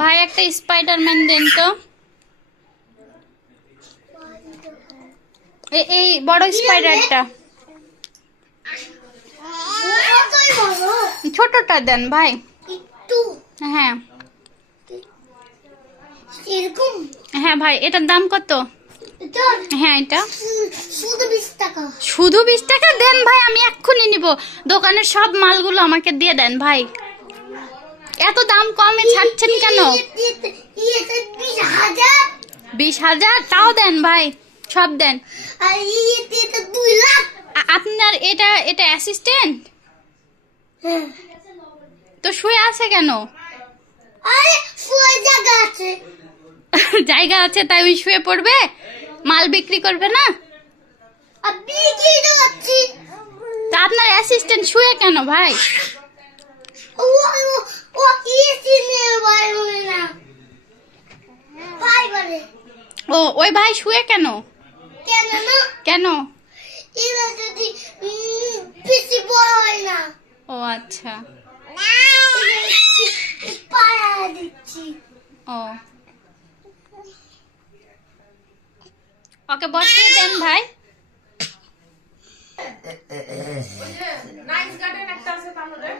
ভাই একটা স্পাইডারম্যান দেন তো। এই বড় স্পাইডারটা, ছোটটা দেন ভাই। হ্যাঁ হ্যাঁ ভাই, এটার দাম কত? হ্যাঁ এটা শুধু 20 টাকা দেন ভাই, আমি এক্ষুনি নিব। দোকানের সব মালগুলো আমাকে দিয়ে দেন ভাই। এত দাম কমে ছাড়ছেন কেন? 20,000 তাও দেন ভাই, সব দেন। আপনার এটা এটা অ্যাসিস্ট্যান্ট তো শুয়ে আছে কেন? জায়গা আছে তাই ওই শুয়ে পড়বে? মাল বিক্রি করবে না? তা আপনার অ্যাসিস্ট্যান্ট শুয়ে কেন ভাই? ও ওই ভাই শুয়ে কেন? কেন? ও আচ্ছা। ও ওকে বসিয়ে দেন ভাই। নাইস গার্ডেন একটা আছে তাহলে